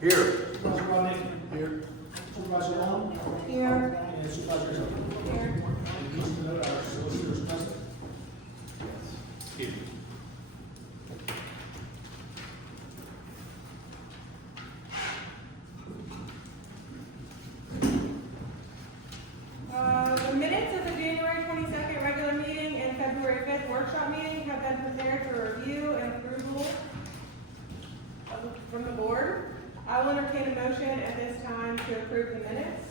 Here. Supervisor Rodney? Here. Supervisor Long? Here. And Supervisor Hill? Here. And these to note our solicitors present. Here. The minutes of the January 22nd regular meeting and February 5th workshop meeting have been prepared for review and approval from the board. I will entertain a motion at this time to approve the minutes.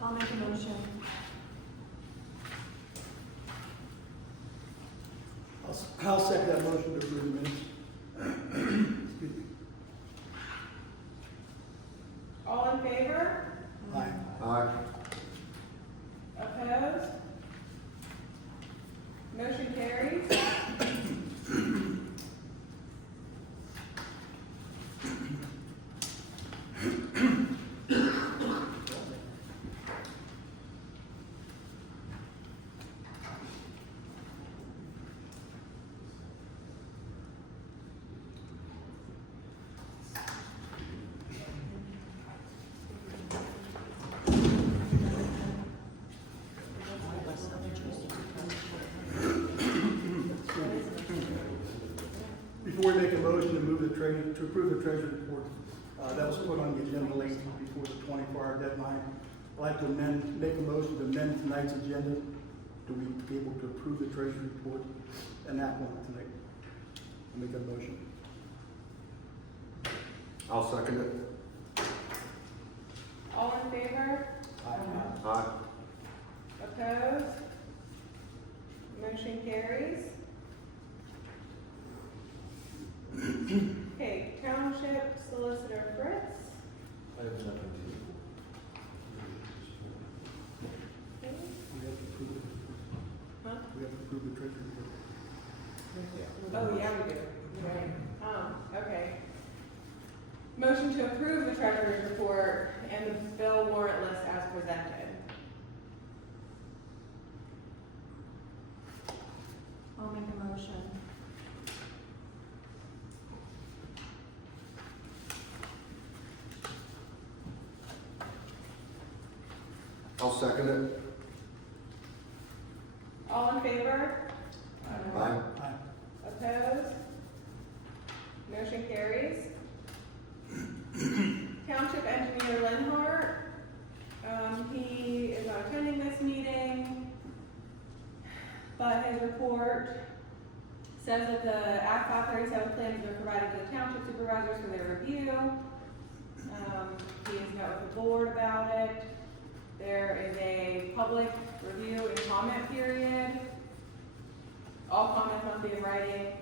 I'll make a motion. I'll second that motion to approve the minutes. Excuse me. All in favor? Aye. Aye. Opposed? Motion carries. Before we make a motion to move the treasurer, to approve the treasury report, that was put on the agenda late before the 24-hour deadline. I'd like to make a motion to amend tonight's agenda. Do we be able to approve the treasury report and that one tonight? I'll make that motion. I'll second it. All in favor? Aye. Opposed? Motion carries. Okay, Township Solicitor Fritz. I have nothing to do. Okay. We have to approve it. Huh? We have to approve the treasury report. Oh, yeah, we do. Okay. Motion to approve the treasurer's report and the bill warrant list as presented. I'll make a motion. I'll second it. All in favor? Aye. Aye. Opposed? Motion carries. Township Engineer Lenhart, he is not attending this meeting, but his report says that the Act 537 plans have been provided to the township supervisors for their review. He has met with the board about it. There is a public review and comment period. All comments must be in writing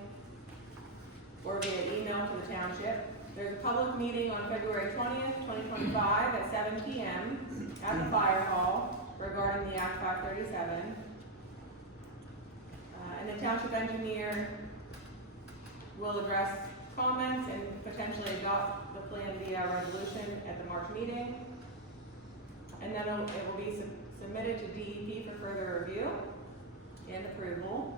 or via email to the township. There's a public meeting on February 20th, 2025 at 7 p.m. at the fire hall regarding the Act 537. And the township engineer will address comments and potentially adopt the plan via resolution at the March meeting. And then it will be submitted to DEP for further review and approval.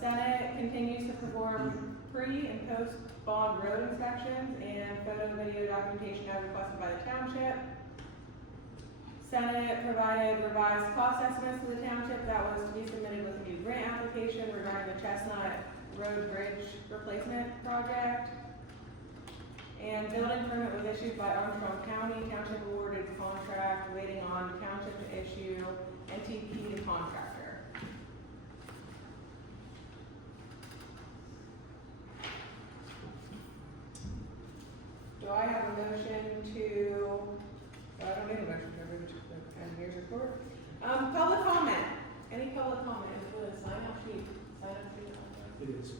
Senate continues to perform pre- and post-bond road inspections and photo and video documentation as requested by the township. Senate provided revised cost estimates to the township that was to be submitted with a new grant application regarding the Chestnut Road Bridge Replacement Project. And building permit was issued by Armstrong County. Township awarded contract, waiting on township to issue NTP to contractor. Do I have a motion to, I don't need a motion to approve the engineer's report. Public comment. Any public comment? Is it a sign out sheet? Sign out sheet? It is.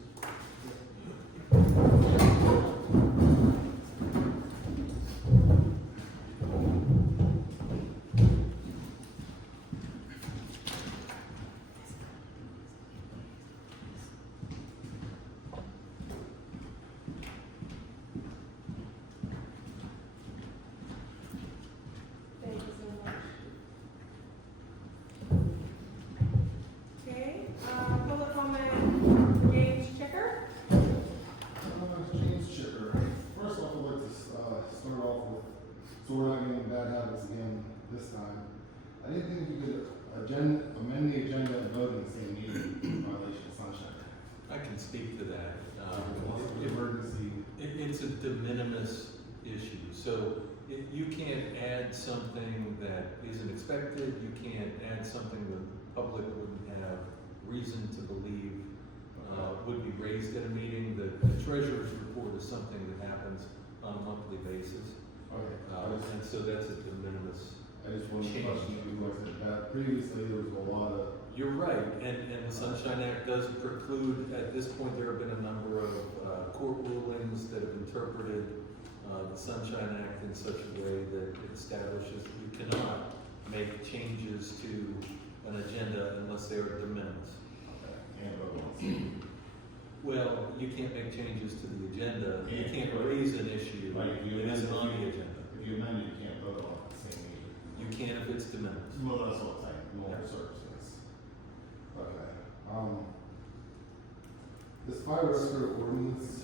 so we're not getting bad habits again this time. I didn't think you could amend the agenda and vote in the same meeting in violation of sunshine. I can speak to that. Emergency. It's a de minimis issue, so you can't add something that isn't expected, you can't add something that the public wouldn't have reason to believe would be raised at a meeting. The treasurer's report is something that happens on a monthly basis, Okay. and so that's a de minimis. I just wanted to question you, I said that previously there was a lot of, You're right, and the Sunshine Act does preclude, at this point, there have been a number of court rulings that have interpreted the Sunshine Act in such a way that it establishes that you cannot make changes to an agenda unless they are de minimis. and vote on. Well, you can't make changes to the agenda, you can't raise an issue Like, if you that amend isn't on the it, agenda. if you amend it, you can't vote on it the same meeting. You can if it's de minimis. Well, that's what I'm saying, normal circumstance. Okay, this fire rescue ordinance,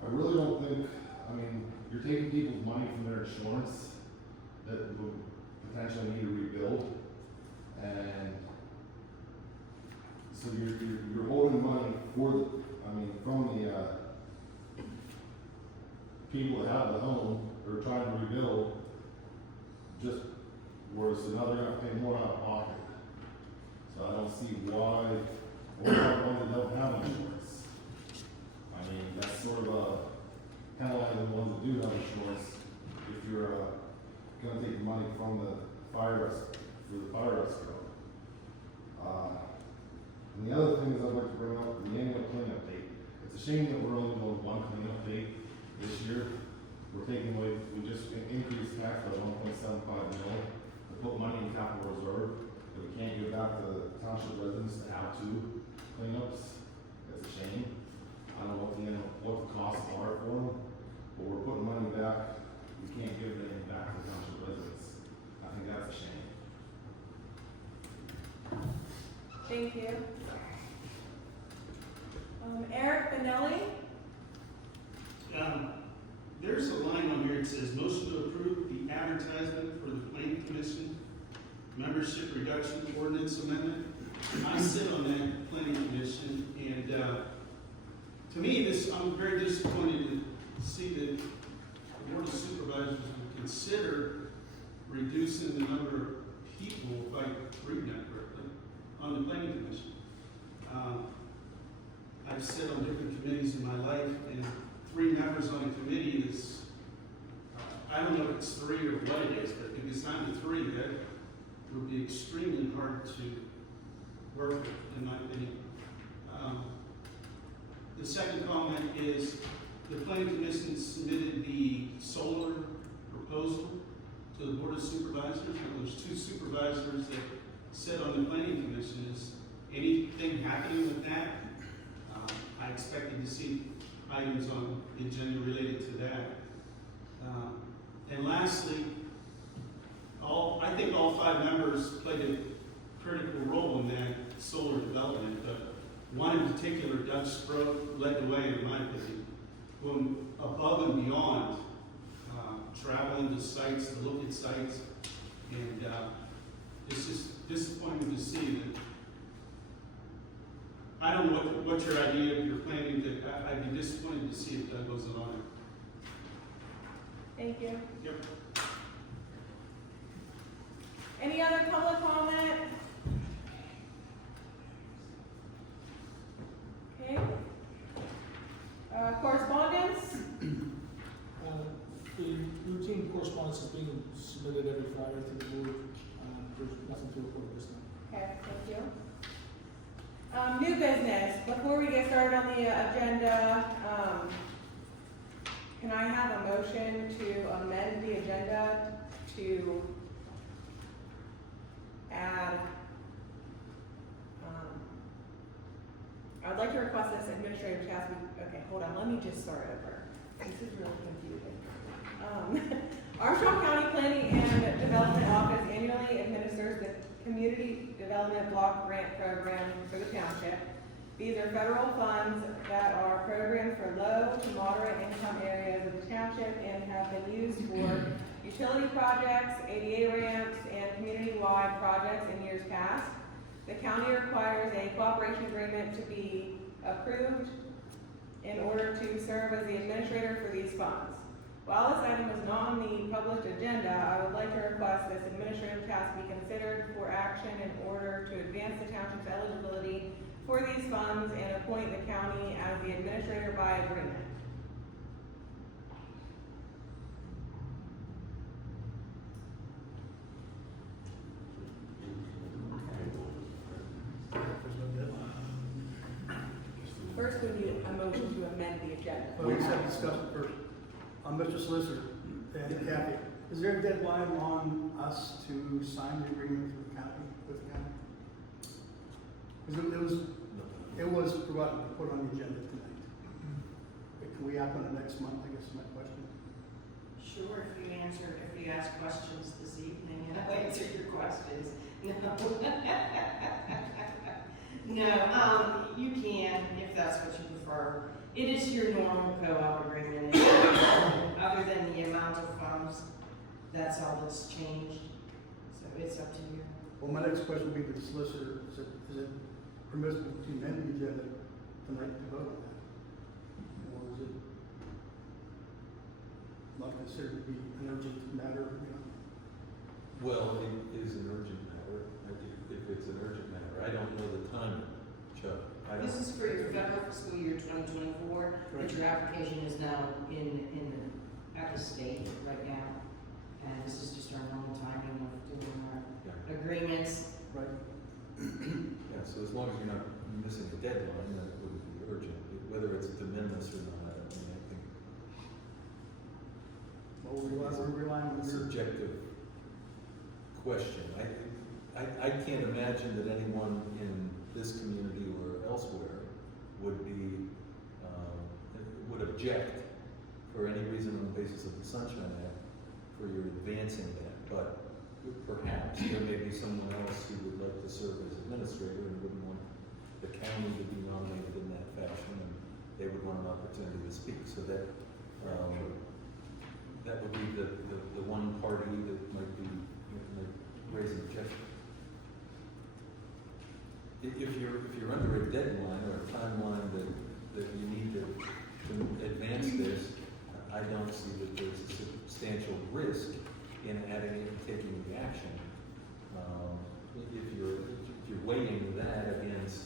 I really don't think, I mean, you're taking people's money from their insurance that would potentially need to rebuild, and so you're holding money for the, from the, people that have the home, or trying to rebuild, just whereas now they're gonna pay more out of pocket. So I don't see why, or why they don't have insurance. I mean, that's sort of penalizing the ones that do have insurance, if you're, gonna take the money from the fire rescue, for the fire rescue. And the other thing is I'd like to bring up the annual cleanup date. It's a shame that we're only doing one cleanup date this year. We're taking away, we just increased tax by 1.75 mil to put money in capital reserve that we can't give back to the township residents to have two cleanups. It's a shame. I don't know what the costs are for them, but we're putting money back. We can't give anything back to the township residents. I think that's a shame. Thank you. Eric Benelli? There's a line on here that says, motion to approve the advertisement for the planning commission membership reduction ordinance amendment. I sit on that planning commission, and, to me, I'm very disappointed to see that the board of supervisors would consider reducing the number of people, if I read that correctly, on the planning commission. I've sat on different committees in my life, and 3 members on a committee is, I don't know if it's 3 or what it is, but if it's down to 3, that would be extremely hard to work with, in my opinion. The second comment is, the planning commission submitted the solar proposal to the board of supervisors, and there's 2 supervisors that sit on the planning commission. Is anything happening with that? I expected to see items on the agenda related to that. And lastly, I think all 5 members played a critical role in that solar development, but one in particular, Doug Sproat, led the way, in my opinion, going above and beyond, traveling to sites, to look at sites, and it's just disappointing to see that. I don't know what your idea of your planning, that I'd be disappointed to see if Doug goes on it. Thank you. Yep. Any other public comment? Okay. Correspondence? The routine correspondence is being submitted every Friday to the board. There's nothing to report this time. Okay, thank you. New business, before we get started on the agenda, can I have a motion to amend the agenda to add, I'd like to request this administrative task, okay, hold on, let me just start over. This is really confusing. Armstrong County Planning and Development Office annually administers the Community Development Block Grant Program for the township. These are federal funds that are programmed for low to moderate income areas of the Township and have been used for utility projects, ADA ramps, and community-wide projects in years past. The county requires a cooperation agreement to be approved in order to serve as the administrator for these funds. While this item is not on the published agenda, I would like to request this administrative task be considered for action in order to advance the township's eligibility for these funds and appoint the county as the administrator by agreement. First, we need a motion to amend the agenda. Well, we just have to discuss it first. Mr. Solicitor and Kathy, is there a deadline on us to sign the agreement with the county? Because it was provided to put on the agenda tonight. Can we act on it next month, I guess is my question. Sure, if you ask questions this evening, and I'll answer your questions. No, you can, if that's what you prefer. It is your normal co-op agreement. Other than the amount of funds, that's all that's changed. So it's up to you. Well, my next question would be to the solicitor, is it permissible to amend the agenda tonight to vote on that? Or is it not considered to be an urgent matter, you know? Well, it is an urgent matter, if it's an urgent matter. I don't know the timing, Chuck. I don't. This is for your federal fiscal year 2024, but your application is now at the state right now. And this is just our normal timing of doing our Yeah. agreements. Right. Yeah, so as long as you're not missing a deadline, that wouldn't be urgent, whether it's de minimis or not, I mean, I think Well, we're relying on it's a your, subjective question. I can't imagine that anyone in this community or elsewhere would object for any reason on the basis of the Sunshine Act for your advancing that, but perhaps there may be someone else who would like to serve as administrator and wouldn't want the county to be nominated in that fashion, and they would want an opportunity to speak, so that, that would be the one party that might be, might raise an objection. If you're under a deadline or a timeline that you need to advance this, I don't see that there's a substantial risk in adding it and taking the action. If you're weighing that against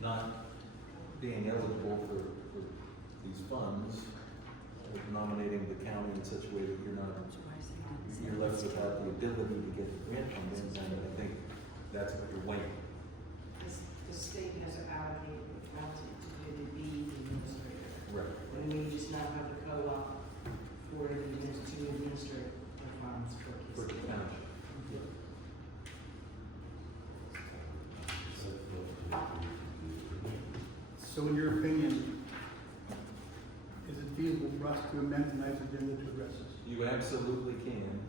not being eligible for these funds, nominating the county in such a way that you're left without the ability to get the grant funding, then I think that's what you're weighing. The state has allocated the county to be the administrator. Right. And we just now have the co-op for to administer the funds for For the Kiski. township. so in your opinion, is it feasible for us to amend tonight's agenda to address this? You absolutely can.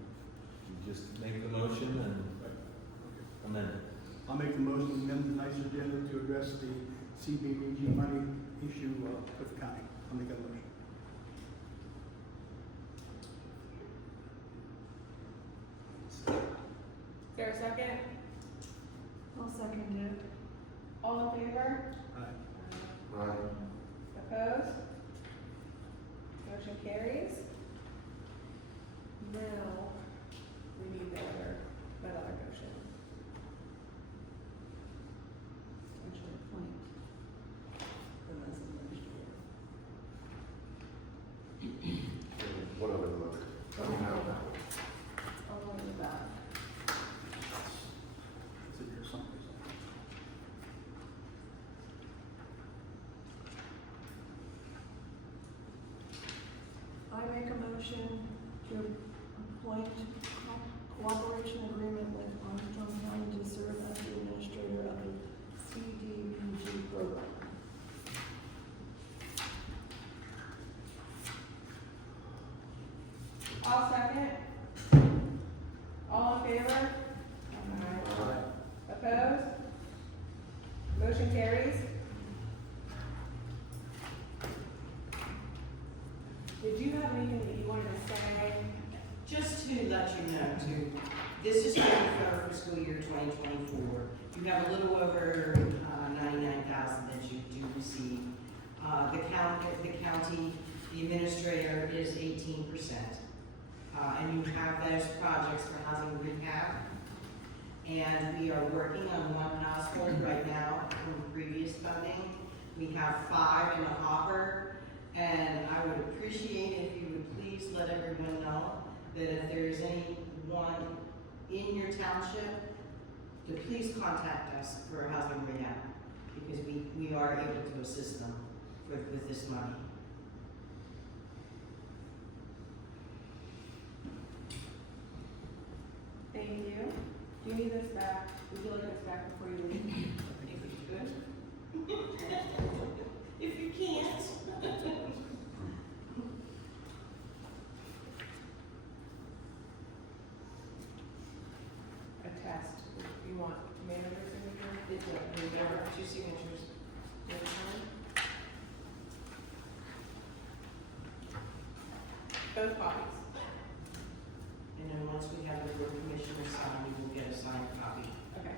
You just make the motion and amend it. I'll make the motion to amend tonight's agenda to address the CBDG money issue with the county. I'll make that motion. Is there a second? I'll second it. All in favor? Aye. Aye. Opposed? Motion carries. Now, we need that other motion. What other motion? I don't have that one. I'll look at that. It's in here someplace. I make a motion to appoint cooperation agreement with Armstrong County to serve as the administrator of the CDBG program. I'll second. All in favor? Opposed? Motion carries. Did you have anything that you wanted to say? Just to let you know too, this is for fiscal year 2024. You have a little over 99,000 that you do receive. The county, the administrator is 18%. And you have those projects for housing rehab. And we are working on one household right now from previous funding. We have 5 in a hopper, and I would appreciate it if you would please let everyone know that if there is anyone in your township, to please contact us for housing rehab, because we are able to assist them with this money. Thank you. Do you need this back? Would you like this back before you leave? If you could. If you can't. A test. You want manager signature? There are 2 signatures. Both copies. And then once we have the road commissioner sign, we will get a signed copy. Okay.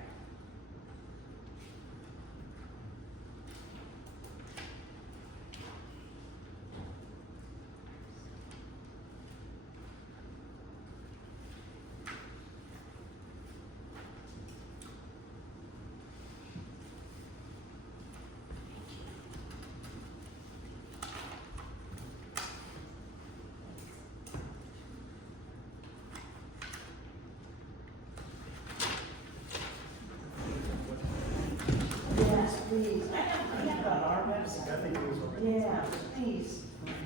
Yes, please. I have on our website. I think it was already. Yeah, please.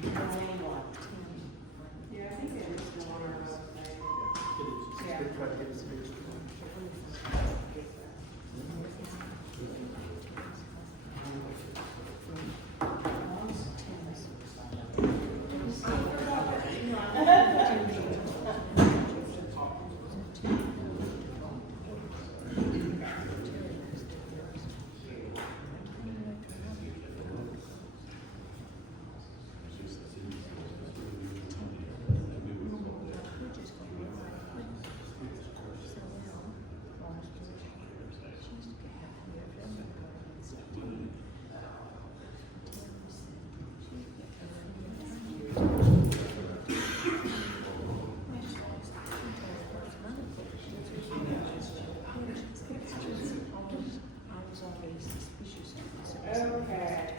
The main one. Yeah, I think it is the one on our website. Yeah. Good try to get this fixed. Okay.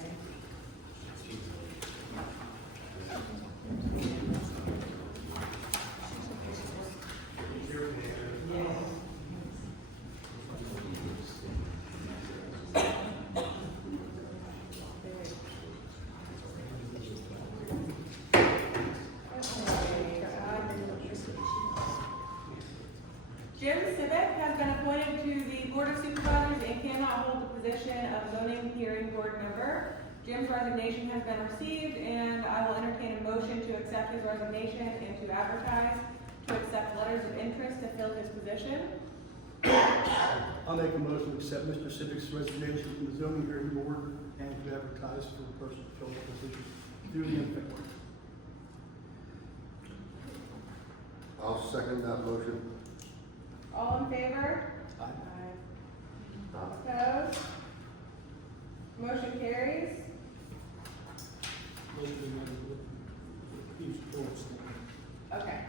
Jim Civic has been appointed to the Board of Supervisors and cannot hold the position of zoning hearing board member. Jim's resignation has been received, and I will entertain a motion to accept his resignation and to advertise to accept letters of interest to fill his position. I'll make a motion to accept Mr. Civic's resignation from the zoning hearing board and to advertise for the person to fill the position through the end of February. I'll second that motion. All in favor? Aye. Opposed? Motion carries. Okay.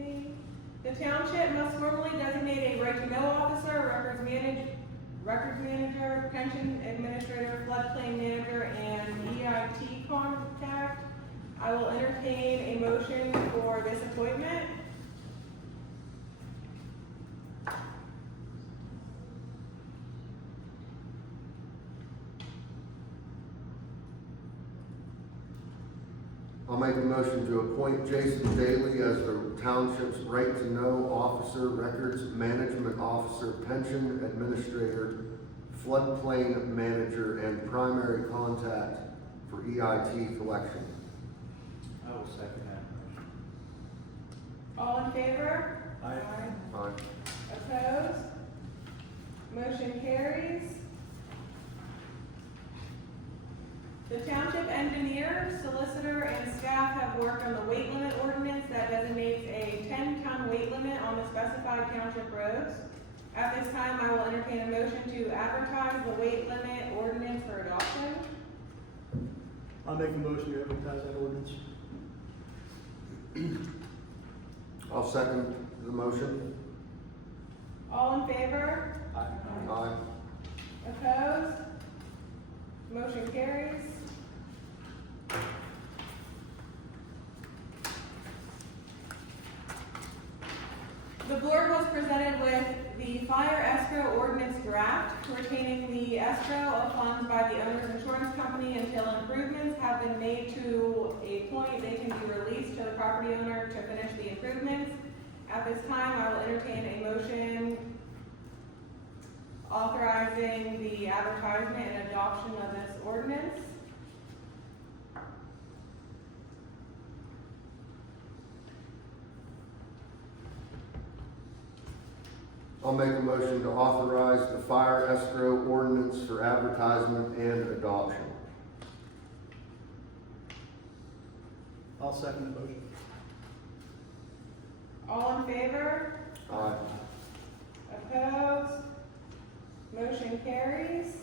Okay. The township must formally designate a right-to-know officer, records manager, pension administrator, floodplain manager, and EIT contact. I will entertain a motion for this appointment. I'll make a motion to appoint Jason Daly as the township's right-to-know officer, records management officer, pension administrator, floodplain manager, and primary contact for EIT collection. I will second that motion. in favor? Aye. Aye. Opposed? Motion carries. The township engineer, solicitor, and staff have worked on the weight limit ordinance that designates a 10-ton weight limit on the specified township roads. At this time, I will entertain a motion to advertise the weight limit ordinance for adoption. I'll make a motion to advertise that ordinance. I'll second the motion. All in favor? Aye. Opposed? Motion carries. The board was presented with the fire escrow ordinance draft pertaining the escrow of funds by the owner's insurance company until improvements have been made to a point they can be released to the property owner to finish the improvements. At this time, I will entertain a motion authorizing the advertisement and adoption of this ordinance. I'll make a motion to authorize the fire escrow ordinance for advertisement and adoption. I'll second the motion. All in favor? Aye. Opposed? Motion carries.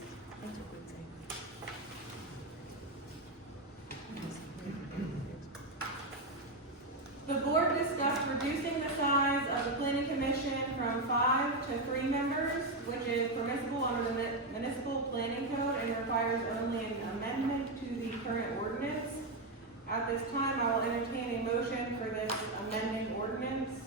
The board discussed reducing the size of the planning commission from 5 to 3 members, which is permissible under the municipal planning code and requires only an amendment to the current ordinance. At this time, I will entertain a motion for this amending ordinance.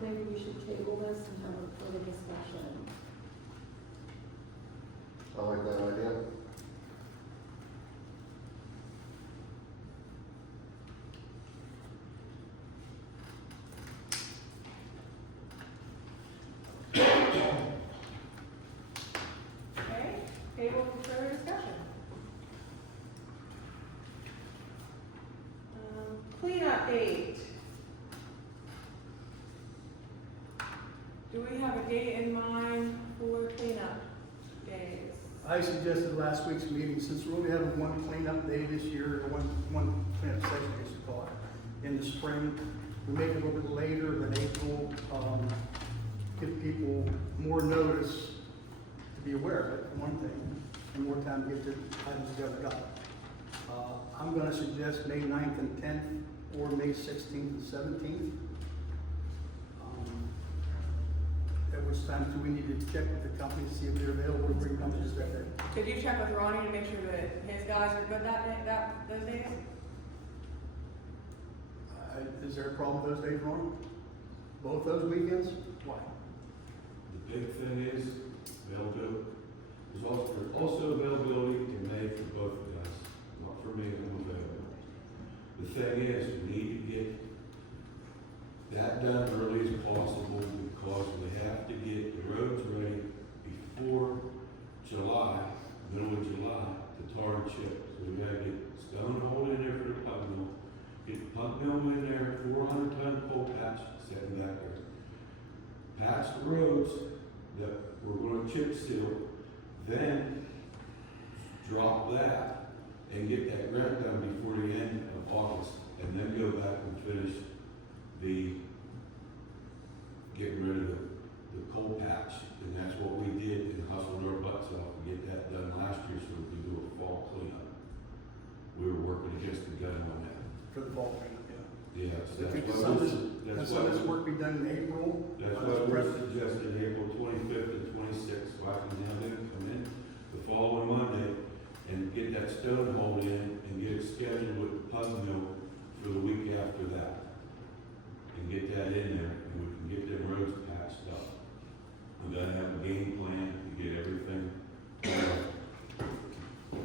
Maybe we should table this and have a further discussion. I like that idea. Okay, table for further discussion. Cleanup date. Do we have a date in mind for cleanup days? I suggested last week's meeting, since we're only having one cleanup day this year, or one cleanup session, I guess you call it, in the spring, we make it a little bit later than April, give people more notice to be aware of it, for one thing, and more time to get the items together up. I'm gonna suggest May 9th and 10th, or May 16th and 17th. At which time do we need to check with the company to see if they're available to bring dumpsters that day? Did you check with Ronnie to make sure that his guys are good that day, those days? Is there a problem those days, Ron? Both those weekends? Why? The big thing is availability. There's also availability in May for both of us, not for me, I'm available. The thing is, we need to get that done early as possible because we have to get the roads ready before July, middle of July, to tar and chip. So we gotta get stone hole in there for the pump mill, get the pump mill in there, 400-ton coal patch, setting back there. Patch the roads that we're gonna chip seal, then drop that and get that grant done before the end of August, and then go back and finish the getting rid of the coal patch. And that's what we did and hustled our butts off to get that done last year so we could do a fall cleanup. We were working against the gun on that. For the fall cleanup, yeah. Yeah, so Can that's some why of this work be done in April? that's why we're suggesting April 25th and 26th, so I can have them come in the following Monday and get that stone hole in and get it scheduled with the pug mill for the week after that. And get that in there, and we can get them roads patched up. And then have a game plan to get everything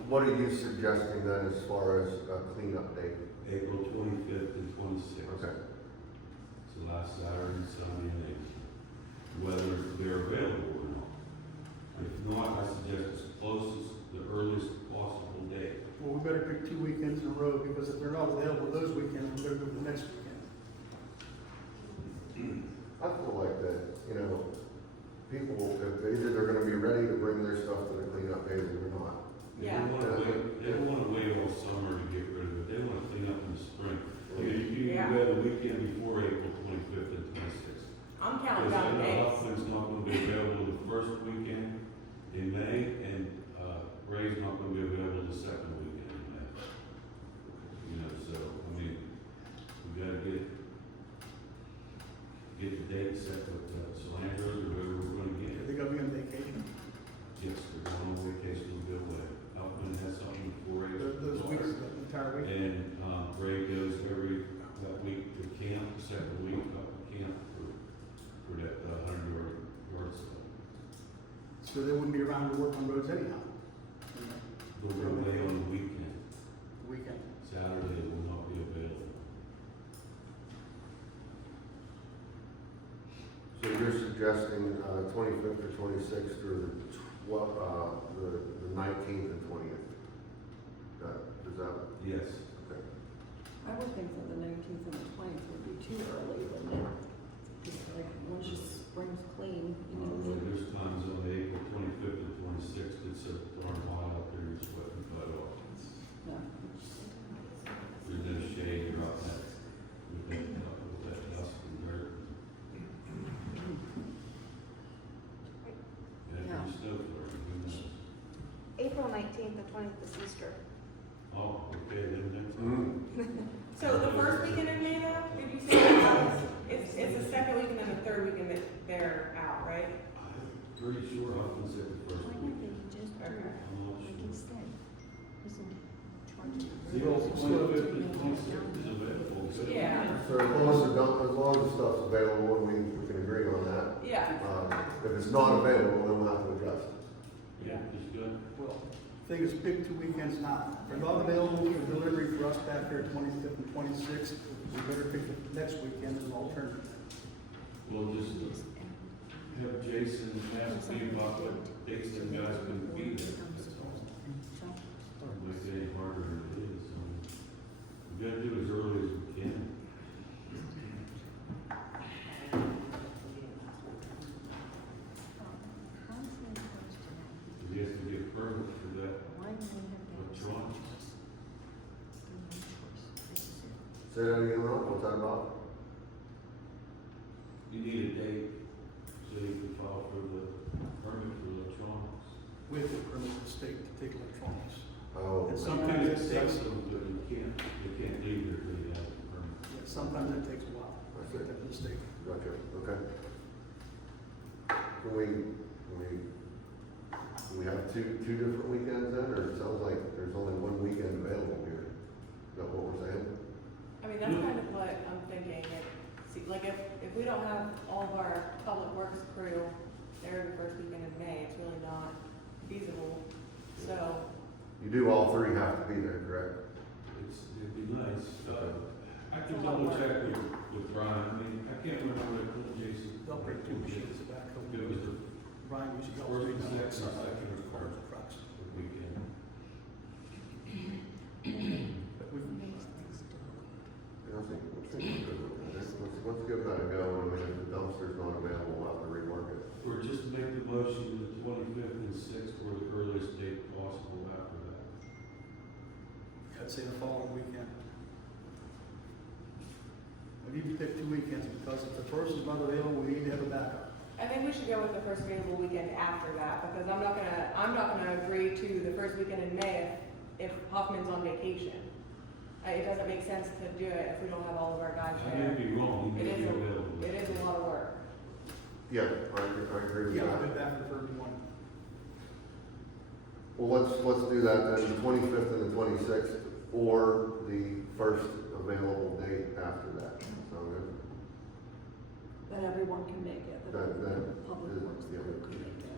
what are you suggesting then as far as a cleanup date? April 25th and 26th. Okay. It's the last Saturday, Sunday, and April. Whether they're available or not. If not, I suggest as close as the earliest possible date. Well, we better pick 2 weekends in a row, because if they're not available those weekends, we better go to the next weekend. I feel like that, you know, people, if either they're gonna be ready to bring their stuff to the cleanup days or they're not. They don't wanna wait all summer to get rid of it, they wanna clean up in the spring. You Yeah. can go the weekend before April 25th and 26th. I'm counting Because I down know days. Huffman's not gonna be available the first weekend in May, and, Ray's not gonna be available the second weekend in May. You know, so, I mean, we gotta get the date set with, Solandros or whoever we're gonna They get. gotta be on vacation. Yes, they're going on vacation, they'll go away. Huffman has something before Ray. Those weeks, the entire week. And, Ray goes that week to camp, the second week up to camp for that, 100-yard stuff. So they wouldn't be around to work on roads anyhow. They'll go away on the weekend. Weekend. Saturday will not be available. So you're suggesting, 25th or 26th, or the 19th and 20th? Is that, Yes. okay. I would think that the 19th and the 20th would be too early, wouldn't it? Just like, once your spring's clean, you know. There's times on the April 25th and 26th, it's so darn hot out there, you're sweating butt off. No. There's no shade, you're out there with that dust and dirt. And Yeah. if snow flurry, who knows? April 19th and 20th is Easter. Oh, okay, then next Mm. So the first weekend in May though, did you say that was, it's the second weekend and the third weekend that they're out, right? I'm pretty sure Huffman said the first Why week. can't they just do Okay. it I'm not like sure. instead? Isn't charging? The old 25th and 26th is available. good. Yeah. So as long as the stuff's available, and we can agree on that. Yeah. If it's not available, then we'll have to adjust. Yeah, it's good. Well, thing is, pick 2 weekends now. If they're not available for delivery for us back there 25th and 26th, we better pick the next weekend as an alternative. We'll just have Jason ask me about what dates them guys can be there. That's all. Make it any harder than it is. We gotta do it as early as we can. We have to get permits for that electronics. Say that again, Ron, what's that about? You need a date so you can file for the permit for electronics. We have to permit the state to take electronics. Oh, And You sometimes can it takes, accept them, but you can't leave there till you have the permit. sometimes it takes a while to get that from the state. gotcha, okay. Can we have two different weekends then, or it sounds like there's only one weekend available here? Is that what we're saying? I mean, that's kind of what I'm thinking. Like if we don't have all of our public works crew there the first weekend in May, it's really not feasible. So, You do all three have to be there, correct? It'd be nice. I can double check with Brian. I mean, I can't remember what I told Jason. They'll bring 2 machines back. It was the Brian usually helps First me and out. second or Cars and trucks. weekend. But we- I think we're good with that. Let's give that a go, and I mean, if the dumpster's not available, we'll have to rework it. Or just make the motion to the 25th and 6th or the earliest date possible after that. I'd say the following weekend. We need to pick 2 weekends, because if the person's not available, we need to have a backup. I think we should go with the first available weekend after that, because I'm not gonna agree to the first weekend in May if Hoffman's on vacation. It doesn't make sense to do it if we don't have all of our guys I may there. be wrong, he It may be is available. it is a lot of work. Yeah, I agree with Yeah, I'll be that. back the 31. Well, let's do that then, the 25th and the 26th, or the first available date after that. Sound good? That everyone can make it, that That public is- works yeah. crew can make it.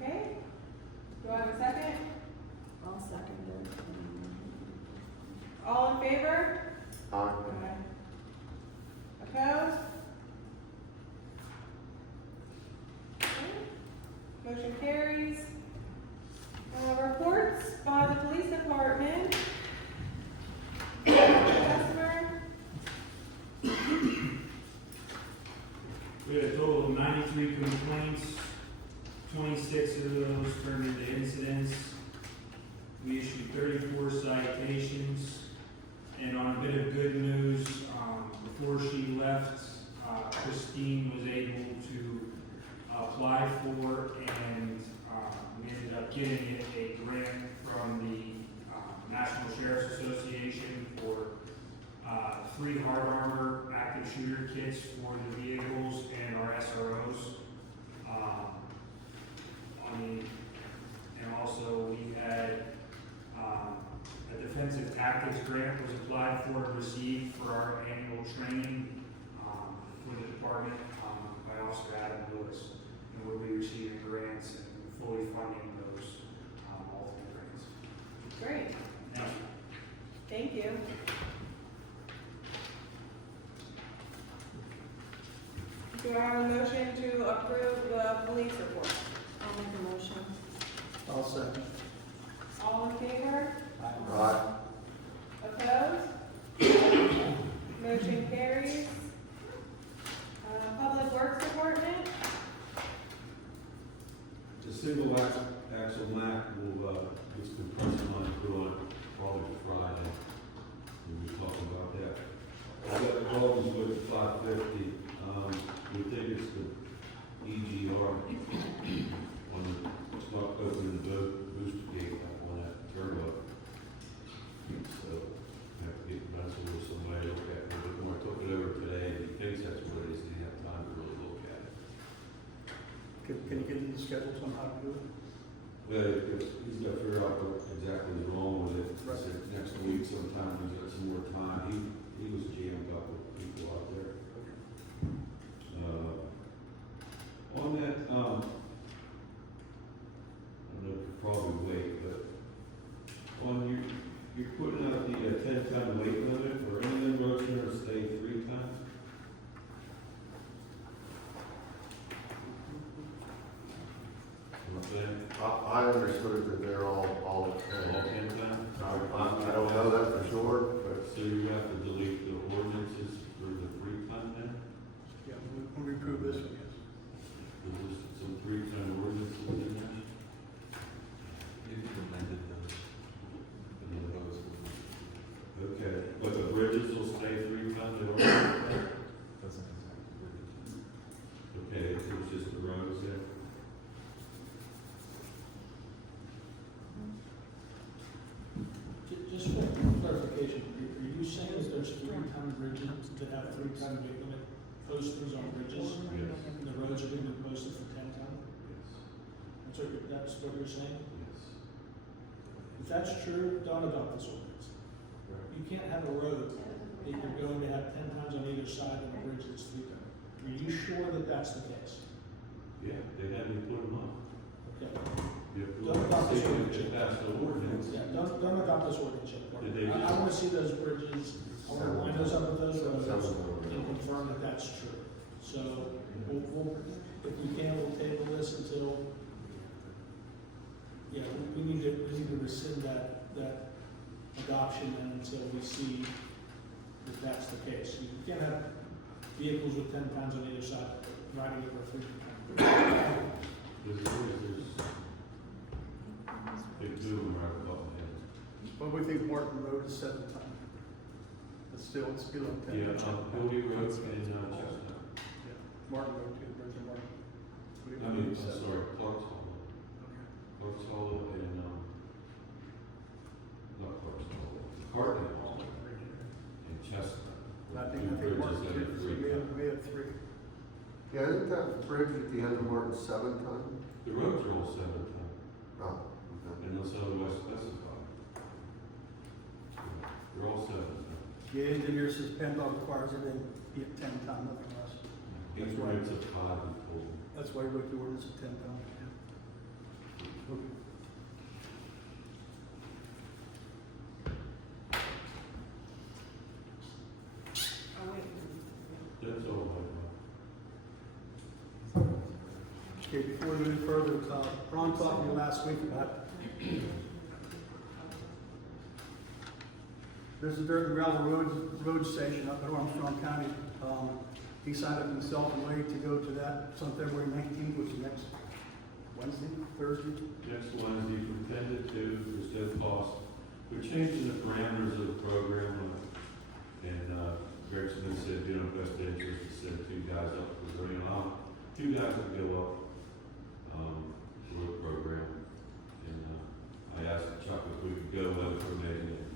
Okay, Do I have a second? I'll second it. All in favor? Aye. Opposed? Okay. Motion carries. Reports by the police department. Customer, We had a total of 93 complaints, 26 of those turned into incidents. We issued 34 citations, and on a bit of good news, before she left, Christine was able to apply for, and we ended up getting a grant from the National Sheriff's Association for 3 hard armor active shooter kits for the vehicles and our SROs. And also we had a defensive tactics grant was applied for and received for our annual training for the department by Officer Adam Lewis. And we'll be receiving grants and fully funding those all 3 grants. great, Thank you. thank you. Do I have a motion to approve the police report? I'll make a motion. I'll second. All in favor? Aye. Opposed? Motion carries. Public Works Department, The single axle Mack will, it's compressed line put on probably Friday. We were talking about that. I got the problems with the 550. We think it's the EGR when it's not opening the booster gate on that turn up. So I have to get wrestled with somebody to look at it. But when I took it over today, he thinks that's what it is. He didn't have time to really look at it. Can you get into schedules on how to do it? Well, he's got to figure out what exactly is wrong with it. He said next week sometime he's got some more time. He was jammed up with people out there. On that, I don't know, you could probably wait, but on you're putting out the 10-ton weight limit, or any of them roads going to stay 3 tons? What's that? I understood that they're all All okay. 10 tons? I don't know that for sure, but So you have to delete the ordinances for the 3-ton then? Yeah, when we approve this, yes. There's some 3-ton ordinances in there? If you amended those, those Okay, but the bridges will stay 3-ton, they don't? doesn't exactly. Okay, it's just the roads there? Just for clarification, are you saying that there's 3-ton bridges that have 3-ton weight limit posters on bridges? Yes. And the roads are being posted for 10-ton? Yes. That's what you're saying? Yes. If that's true, don't adopt this ordinance. You can't have a road that you're going to have 10 tons on either side and a bridge that's 3-ton. Are you sure that that's the case? Yeah, they had me put them up. Okay. You have to Don't adopt this see ordinance. if that's the ordinance. Yeah, don't adopt this ordinance yet. Did they I just- wanna see those bridges, I wanna line those up with those roads Some of them. and confirm that that's true. So, we'll, if we can, we'll table this until, yeah, we need to rescind that adoption until we see if that's the case. You can't have vehicles with 10 tons on either side riding over a 3-ton. There's big two of them right above the head. But we think Martin Road is 7 ton. But still, it's below 10. Yeah, Hildy Road and Chestnut. Yeah, Martin Road too, Bridge and Martin. I mean, I'm sorry, Clark's Hollow. Clark's Hollow and, not Clark's Hollow, Harding Hollow and Chestnut. I think Two Martin, bridges that are so 3 we have 3. yeah, isn't that bridge at the end of Martin 7 ton? The roads are all 7-ton, Oh, okay. and those otherwise specified. They're all 7-ton. The engineer says PennDOT requires it in be at 10 ton, nothing less. Each road's a 5 in total. That's why we wrote the ordinance at 10 ton. Okay, before we go any further, Ron talked to you last week about there's a dirt and gravel road station up in Armstrong County. He signed up himself and ready to go to that. It's on February 19th, which is next Wednesday, Thursday. Next Wednesday from 10 to 2, there's no cost. We're changing the parameters of the program, and Greg Smith said, you know, best interest to send 2 guys up to the ring. 2 guys would go up for the program. And I asked Chuck if we could go whether for making it.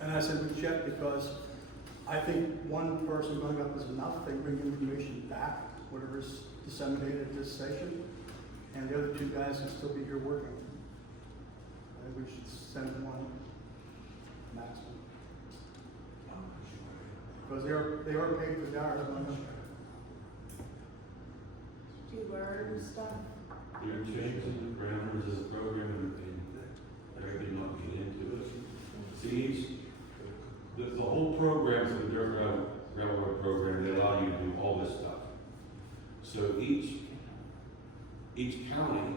And I said we check because I think one person going up is enough. They bring information back, whatever is disseminated at this session, and the other 2 guys can still be here working. I think we should send one maximum. Because they are paid for the hours. Do word stuff. We're changing the parameters of the program, and Greg did not get into it. See, the whole program for the dirt railroad program, they allow you to do all this stuff. So each county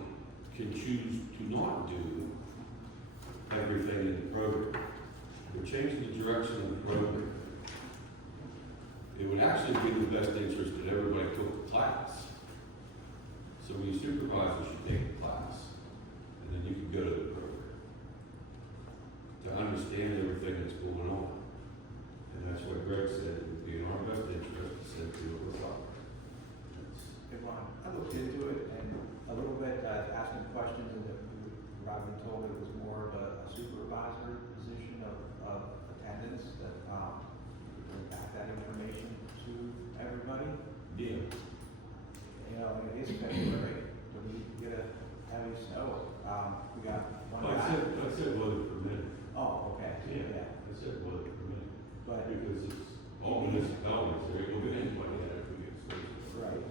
can choose to not do everything in the program. We're changing the direction of the program. It would actually be in the best interest that everybody took the class. So when you supervise, you should take the class, and then you can go to the program to understand everything that's going on. And that's what Greg said, it would be in our best interest to send 2 of us up. Hey, Ron, I looked into it and a little bit, asking questions, and Robin told me it was more of a supervisory position of attendance that, bring back that information to everybody. Yeah. You know, it is February, but we get a heavy snow. We got one I guy. said weather permitting. Oh, okay, Yeah, I said weather permitting. But, Because it's all municipalities, there will be anybody that if we get snowstorm. right,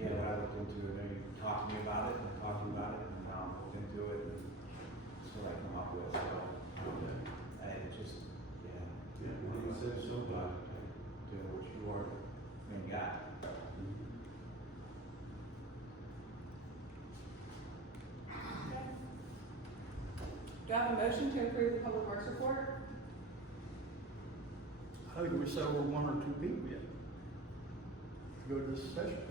when I looked into it, maybe talk to me about it, and talk to you about it, and, looked into it, and that's what I come up with, so. And it just, yeah. Yeah, well, you said somebody. Do what you are, main guy. Do I have a motion to approve the public works report? I think we settled 1 or 2 people yet to go to this session.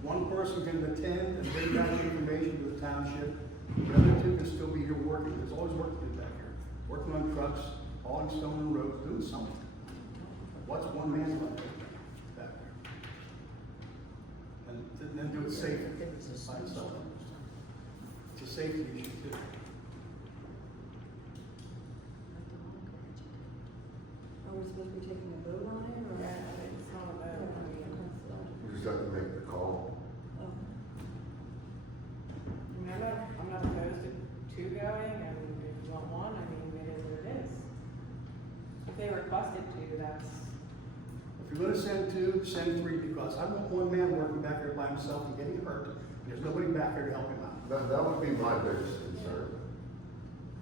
One person can attend and bring back information to the township. The other 2 can still be here working. There's always work to do back here. Working on trucks, hauling stone on the roads, doing something. What's one man's life back there? And then do it safely. Find something. It's a safety issue too. Are we supposed to be taking a vote on it, or? Yeah, it's not a vote. You just have to make the call. Oh. I'm not opposed to going, and if you want one, I mean, it is what it is. If they requested to, that's, If you're gonna send 2, send 3, because I want one man working back there by himself and getting hurt. There's nobody back there to help him out. That would be my biggest concern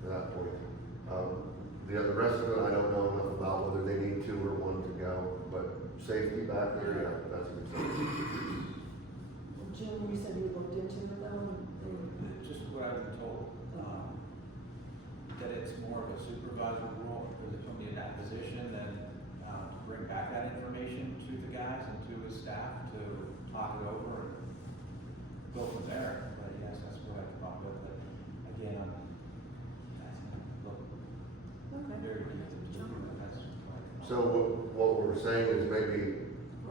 at that point. The rest of it, I don't know enough about whether they need 2 or 1 to go, but safety back there, yeah, that's a concern. Jim, you said you looked into it though, and Just what I've been told, that it's more of a supervisor role, because it put me in that position, and, to bring back that information to the guys and to his staff to talk it over and go from there. But yes, that's what I come up with, but again, very, that's why. So what we're saying is maybe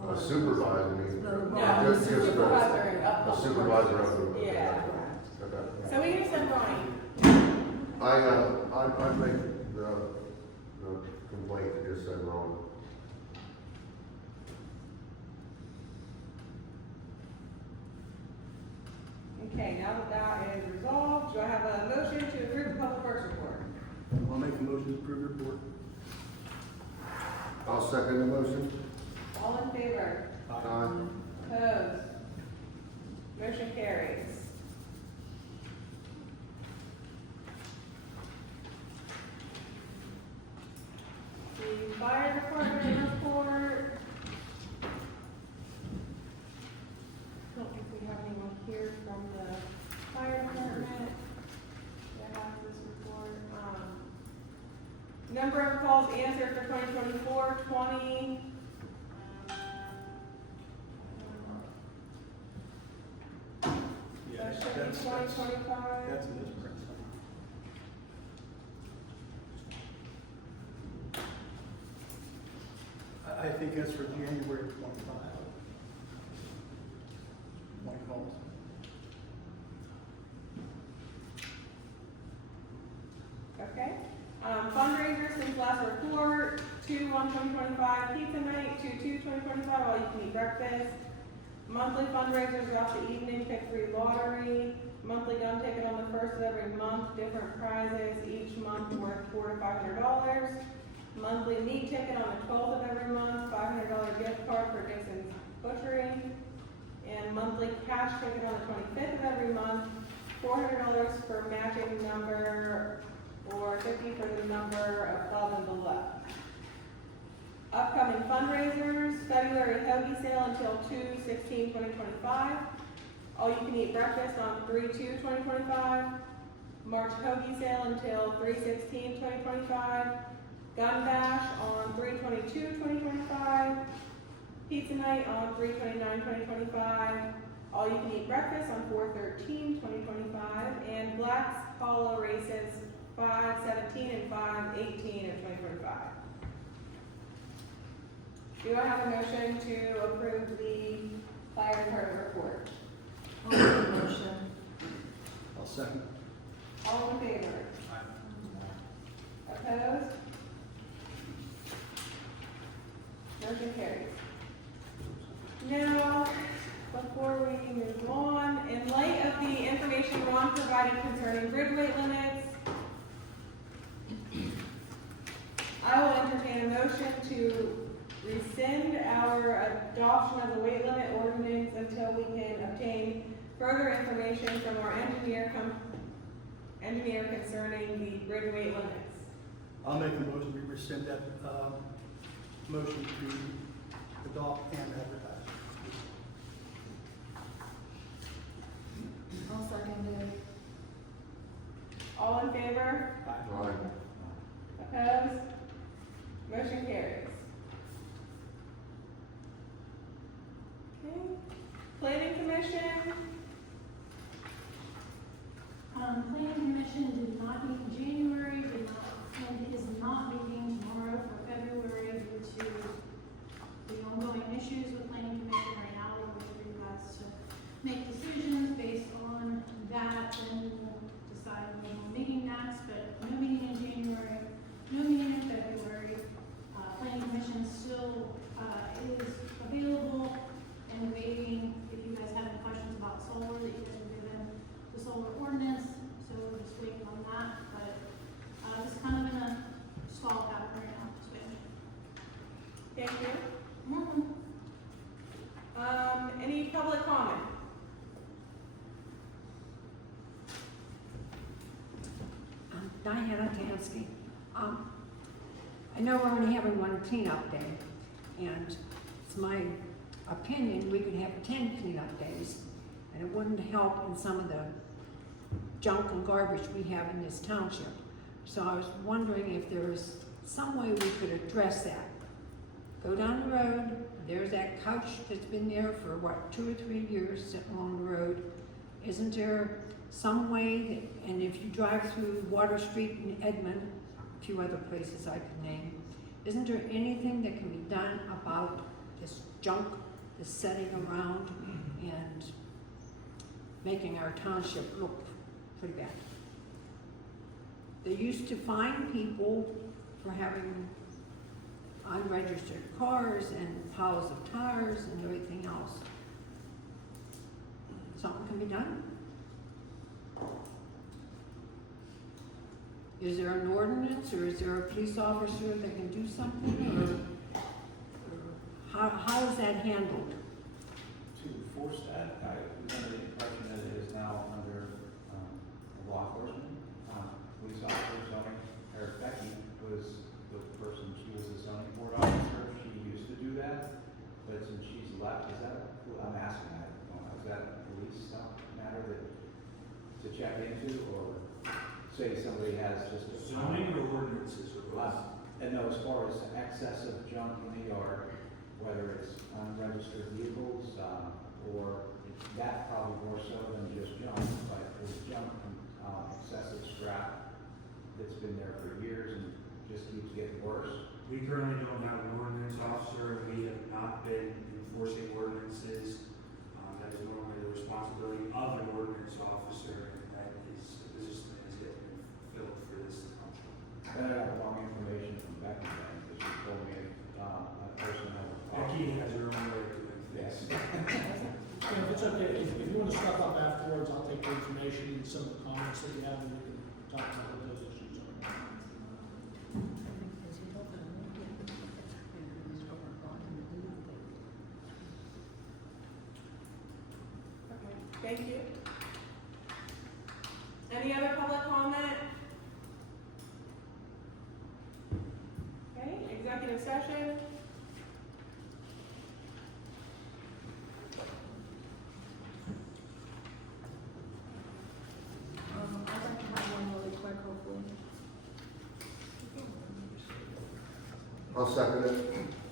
a supervisor needs. no, just supervisor A of. supervisor of the. Yeah. Okay. So we can send Ronnie. I'd make the complaint that just said wrong. Okay, now that that is resolved, do I have a motion to approve the public works report? I'll make a motion to approve the report. I'll second the motion. All in favor? Aye. Opposed? Motion carries. The fire department report. Don't think we have anyone here from the fire department that has this report. Number of calls answered for 2024, 20. Yeah, That should be 2025. That's in this print. I think that's for January 25. 20 calls. Okay. Fundraisers since last report, 2/1/2025 pizza night, 2/2/2025 all you can eat breakfast. Monthly fundraisers throughout the evening, pick free lottery. Monthly gun ticket on the first of every month, different prizes each month worth $400 to $500. Monthly meat ticket on the 12th of every month, $500 gift card for Dixon's Butchery. And monthly cash ticket on the 25th of every month, $400 for matching number or $50 for the number above and below. Upcoming fundraisers, February hoagie sale until 2/16/2025. All you can eat breakfast on 3/2/2025. March hoagie sale until 3/16/2025. Gun bash on 3/22/2025. Pizza night on 3/29/2025. All you can eat breakfast on 4/13/2025. And Black's Hollow races 5/17 and 5/18 of 2025. Do I have a motion to approve the fire department report? I'll make a motion. I'll second. All in favor? Opposed? Motion carries. Now, before we move on, in light of the information Ron provided concerning bridge weight limits, I will entertain a motion to rescind our adoption of the weight limit ordinance until we can obtain further information from our engineer concerning the bridge weight limits. I'll make a motion, we rescind that, motion to adopt and advertise. I'll second it. All in favor? Aye. Opposed? Motion carries. Okay. Planning Commission, Planning Commission did not meet in January, and is not meeting tomorrow for February due to the ongoing issues with Planning Commission right now. We're waiting for you guys to make decisions based on that, and we'll decide when we're meeting next, but no meeting in January, no meeting in February. Planning Commission still, is available and waiting, if you guys have any questions about solar, that you guys are given the solar ordinance, so we're just waiting on that, but, it's kind of in a stall pattern right now, just waiting. thank you. Mm-hmm. Any public comment? Diana Tansky. I know we're only having one cleanup day, and it's my opinion we could have 10 cleanup days, and it wouldn't help in some of the junk and garbage we have in this township. So I was wondering if there was some way we could address that. Go down the road, there's that couch that's been there for what, 2 or 3 years sitting along the road. Isn't there some way that, and if you drive through Water Street in Edmond, a few other places I could name, isn't there anything that can be done about this junk that's sitting around and making our township look pretty bad? They used to fine people for having unregistered cars and piles of tires and everything else. Something can be done? Is there an ordinance, or is there a police officer that can do something, or how is that handled? To enforce that, I was under the impression that it is now under, law enforcement. Police officer zoning, Eric Becky was with the person, she was a zoning board officer, she used to do that, but since she's left, is that, I'm asking, I don't know, is that a police matter that, to check into, or say somebody has just a. Zoning or ordinances or both? And no, as far as excessive junk in the yard, whether it's unregistered vehicles, or that probably more so than just junk, but there's junk, excessive scrap that's been there for years and just keeps getting worse. We currently don't have an ordinance officer, and we have not been enforcing ordinances. That is normally the responsibility of an ordinance officer, and that is the position that is getting filled for this township. Then I got wrong information from Becky then, because she told me, a person that was. Becky has her own way of doing Yes. things. And if it's okay, if you wanna stop up afterwards, I'll take the information and some of the comments that you have, and we can talk about what those issues are. Okay, thank you. Any other public comment? Okay, executive session. I'd like to have one really quick, hopefully. I'll second it.